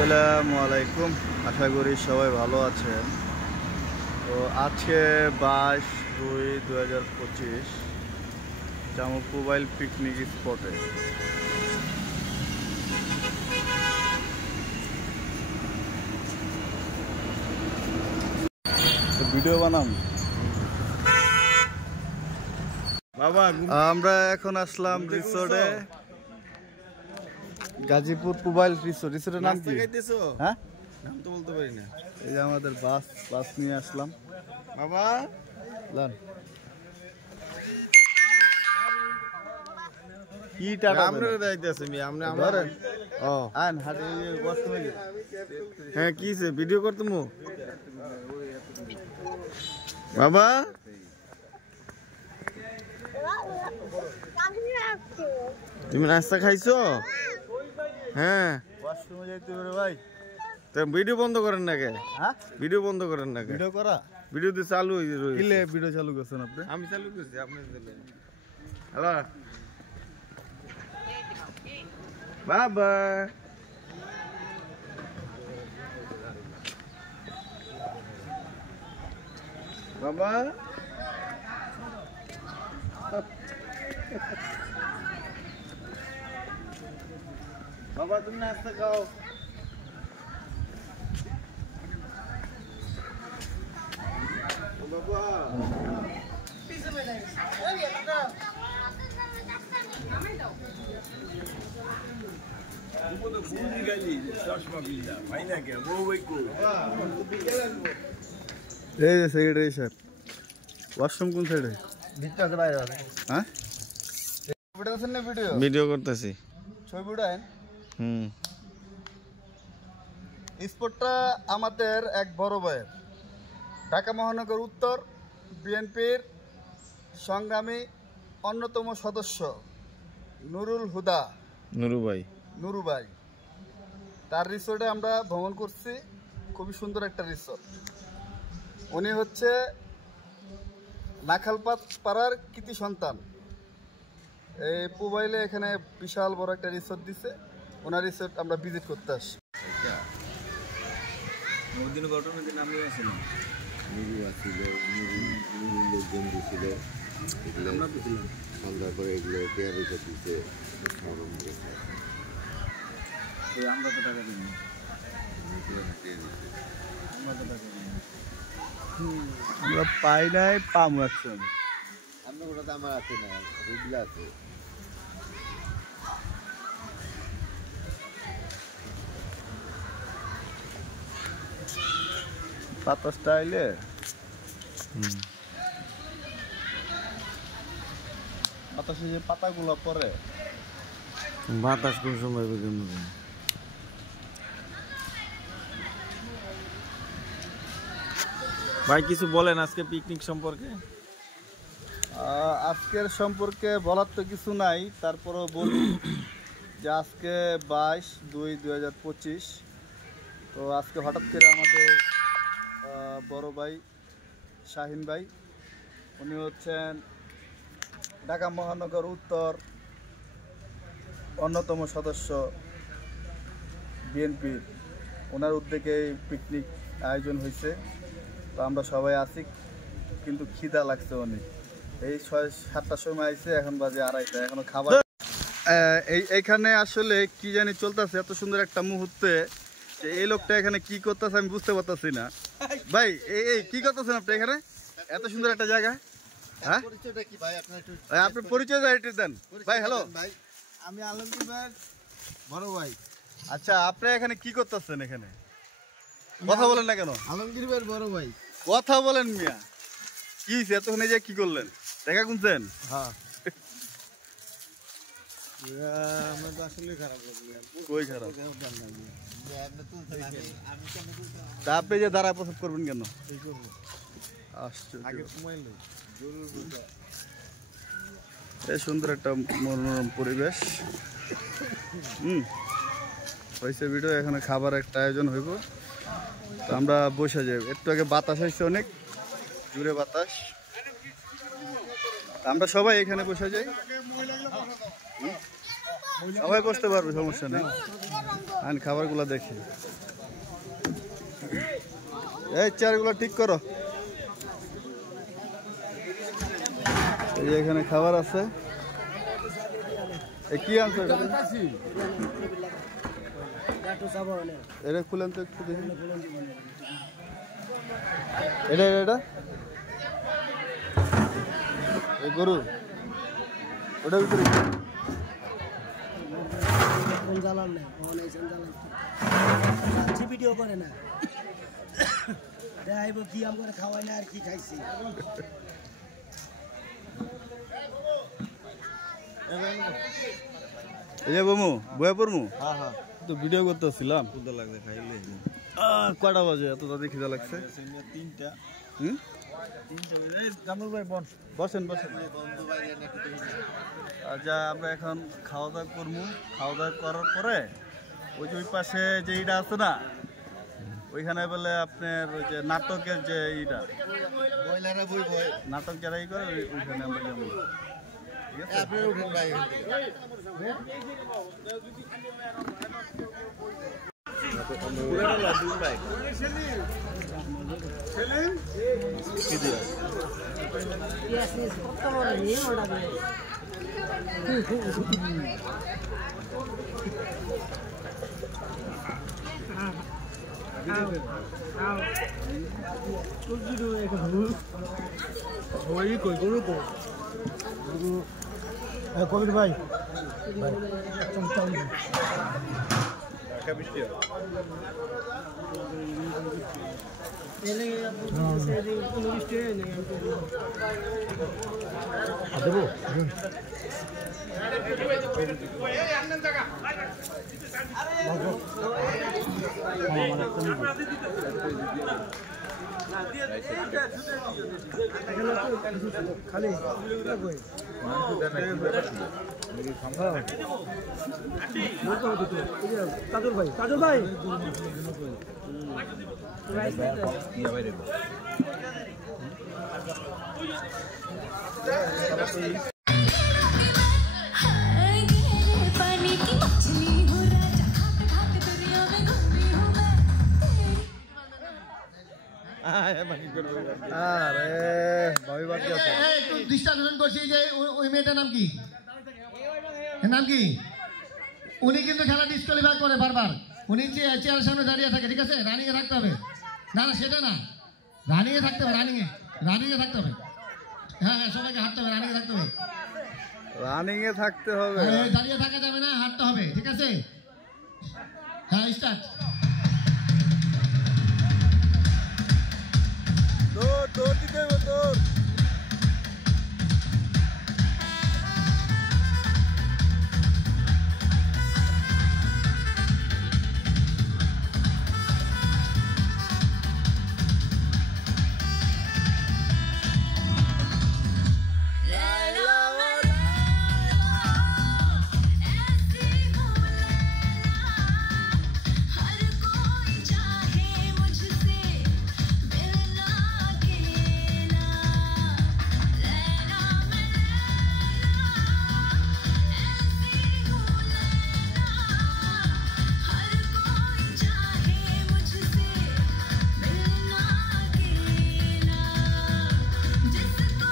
আসসালামু আলাইকুম, আশা করি সবাই ভালো আছেন। তো আজকে 22/2/2025 জামুক মোবাইল পিকনিক স্পটে। ভিডিও বানাম বাবা। আমরা এখন আসলাম রিসোর্টে, গাজীপুর মোবাইল রিসোর্ট। রিসোর্টের নাম কি? হ্যাঁ, নাম তো বলতে পারি না। এই যে আমাদের বাস নিয়ে আসলাম বাবা। কি টাকা আমরা যাইতেছি মি আমরা ধরেন। ও আন হাতে বস তুমি। হ্যাঁ কিছে ভিডিও করতেমু বাবা। তুমি নাস্তা খাইছো? হ্যাঁ ওয়াশরুমে যাইতে হবে ভাই। তো ভিডিও বন্ধ করেন না কে? হ্যাঁ ভিডিও বন্ধ করেন না কে? ভিডিও করা, ভিডিও তো চালু হই রই। কিলে ভিডিও চালু করছেন আপনি? আমি চালু করছি, আপনি দিলেন। হ্যালো বাবা। বাবা বাবা তুমি নাস্তা খাও। বাবা সেক্রেটারি সাহেব, ওয়াশরুম কোন সাইডে? হ্যাঁ ভিডিও করতেছি, ছবি উঠায়েন। স্পটটা আমাদের এক বড় ভাইয়ের, ঢাকা মহানগর উত্তর বিএনপির সংগ্রামী অন্যতম সদস্য নুরুল হুদা, নুরু ভাই। তার রিসোর্টে আমরা ভ্রমণ করছি। খুবই সুন্দর একটা রিসোর্ট। উনি হচ্ছে নাখালপাত পাড়ার কৃতি সন্তান। এই মোবাইলে এখানে বিশাল বড় একটা রিসোর্ট দিছে। ওনার রিসোর্ট আমরা ভিজিট করতে আসি। সন্ধ্যার পরে এগুলো পেয়ারে দিচ্ছে। আমরা তো টাকা দিই, আমরা পাই নাই, পামু একশন। আমরা ওটা আমার আছে না, ওইগুলো আছে। বাতাসটা আইলে বাতাসে যে পাতাগুলো পরে, বাতাস কোন সময় ভাই কিছু বলেন আজকে পিকনিক সম্পর্কে। আজকের সম্পর্কে বলার তো কিছু নাই, তারপরেও বলি যে আজকে 22/2/2025। তো আজকে হঠাৎ করে আমাদের বড় ভাই শাহিন ভাই, উনি হচ্ছেন ঢাকা মহানগর উত্তর অন্যতম সদস্য বিএনপির, ওনার উদ্যোগে পিকনিক আয়োজন হয়েছে। তো আমরা সবাই আছি, কিন্তু খিদা লাগছে অনেক। এই 6-7টার সময় আইছে, এখন বাজে 2:30। এখনো খাবার এইখানে আসলে কি জানি চলতেছে। এত সুন্দর একটা মুহূর্তে এই লোকটা এখানে কি করতেছে আমি বুঝতে পারতেছি না। ভাই এই কি করতেছেন আপনি এখানে? এত সুন্দর একটা জায়গা। হ্যাঁ আপনার পরিচয় দেন ভাই। হ্যালো ভাই, আমি আলমগীর ভাই বড় ভাই। আচ্ছা আপনি এখানে কি করতেছেন? এখানে কথা বলেন না কেন? আলমগীর ভাই বড় ভাই, কথা বলেন মিয়া। কি এতক্ষণ যে কি করলেন? দেখা শুনছেন? হ্যাঁ আমরা তো আসলে খারাপ কই খারাপ? তা আপনি যে দাঁড়ায় প্রস্তুত করবেন কেন? আগে এই সুন্দর একটা মনোরম পরিবেশ। হয়েছে ভিডিও, এখানে খাবার একটা আয়োজন হইব। তো আমরা বসে যাই। একটু আগে বাতাস হয়েছে, অনেক জুড়ে বাতাস। আমরা সবাই এখানে বসে যাই, সবাই বসতে পারবে, সমস্যা নেই। আন খাবারগুলো দেখি। এই চেয়ারগুলো ঠিক করো। এই এখানে খাবার আছে। কি আনছো? এটা খুলেন তো একটু দেখি। এটা এটা এই গরু ওটার ভিতরে ভিডিও করে না দেখাইব কি আমরা খাওয়াই না আর কি খাইছি। এই যে বমু বয়া পড়মু। হ্যাঁ হ্যাঁ তো ভিডিও করতেছিলাম। ক্ষুধা লাগছে খাইলে কটা বাজে এত তাড়াতাড়ি খিদা লাগছে? 3টা। জামুল ভাই বসেন বসেন। আচ্ছা আমরা এখন খাওয়া দাওয়া করবো। খাওয়া দাওয়া করার পরে ওই যে ওই পাশে যে ইটা আছে না, ওইখানে বলে আপনার ওই যে নাটকের যে ইটা নাটক যারা ই করে ওইখানে আমরা যাবো। ঠিক আছে কবির ভাই দেবো খালি কাজল ভাই पानी की मछली हूँ राजा, खाके दुनिया में घूमी हूँ मैं। আরে ভাবি বাদ গেছে। একটু দৃষ্টান্তন করছি যে ওই মেয়েটার নাম কি, নাম কি? উনি কিন্তু খেলা ডিসকোয়ালিফাই করে বারবার। উনি চেয়ারের সামনে দাঁড়িয়ে থাকে, ঠিক আছে? রানিংয়ে থাকতে হবে। না না সেটা না, রানিংয়ে থাকতে হবে, রানিংয়ে থাকতে হবে। হ্যাঁ হ্যাঁ সবাইকে হাঁটতে হবে, রানিংয়ে থাকতে হবে। রানিং এ থাকতে হবে, দাঁড়িয়ে থাকা যাবে না, হাঁটতে হবে, ঠিক আছে? হ্যাঁ স্টার্ট। দৌড় দিতে হবে দৌড়। हर कोई चाहे मुझसे मिलना अकेला, लैला मैं ऐसी हूँ लैला। हर कोई चाहे मुझसे मिलना अकेला, जिसको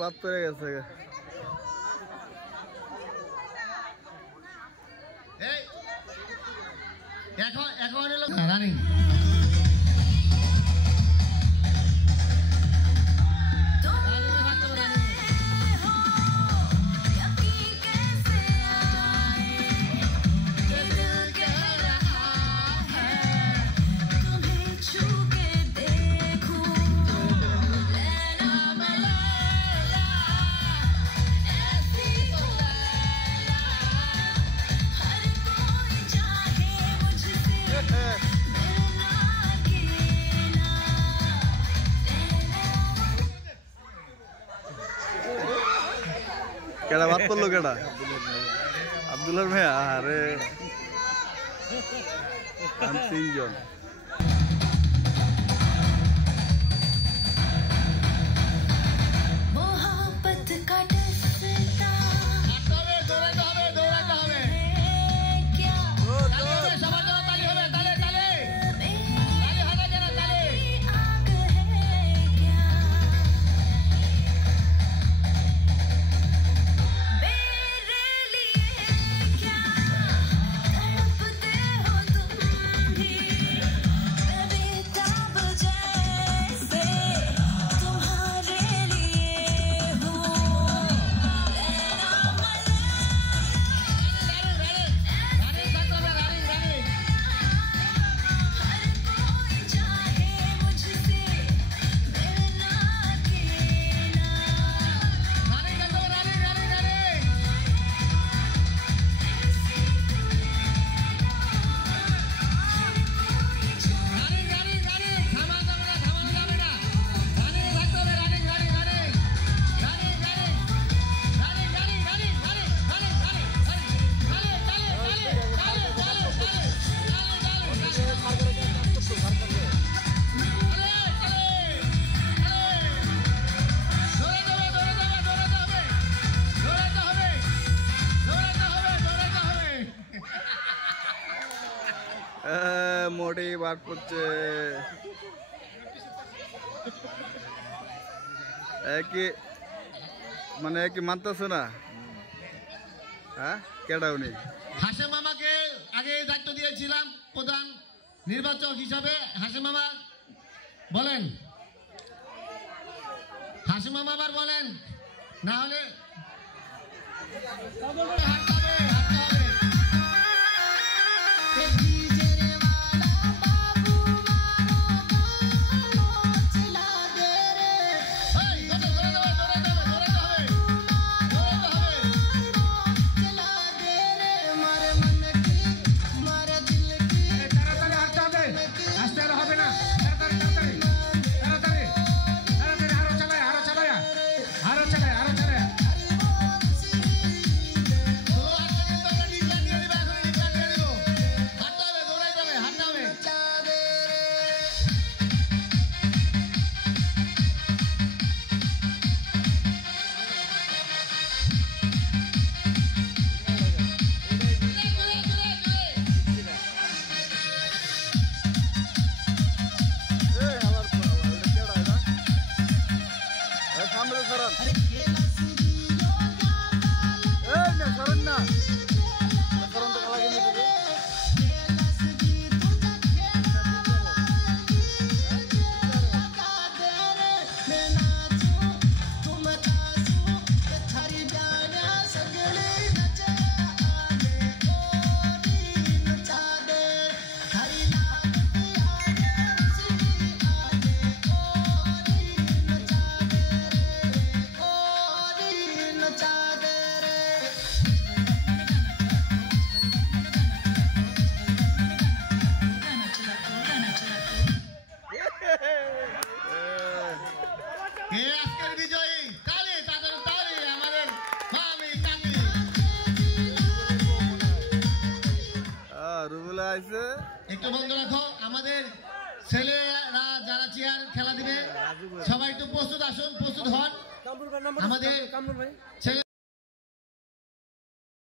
বাদ পড়ে গেছে। এখন হলো রানিং। यकीन कैसे आए ये दिल कह रहा है तुम्हें छू के देखूं, लैला मैं लैला ऐसी हूँ लैला। हर कोई चाहे मुझसे मिलना अकेला, কেডা বাদ পড়লো? কেডা? আব্দুল্লাহ ভাই। আরে তিনজন। मोहब्बत का डसता মোটামুটি বার করছে একই মানে একই মানতেছে না। হ্যাঁ কেডা উনি? হাশেম মামাকে আগে দায়িত্ব দিয়েছিলাম প্রধান নির্বাচক হিসাবে। হাশেম মামা বলেন, হাশেম মামা আবার বলেন, না হলে হাঁটতে হবে, হাঁটতে হবে। একটু বন্ধ রাখো। আমাদের ছেলেরা যারা চেয়ার খেলা দিবে সবাই একটু প্রস্তুত আসুন, প্রস্তুত হন। আমাদের ছেলে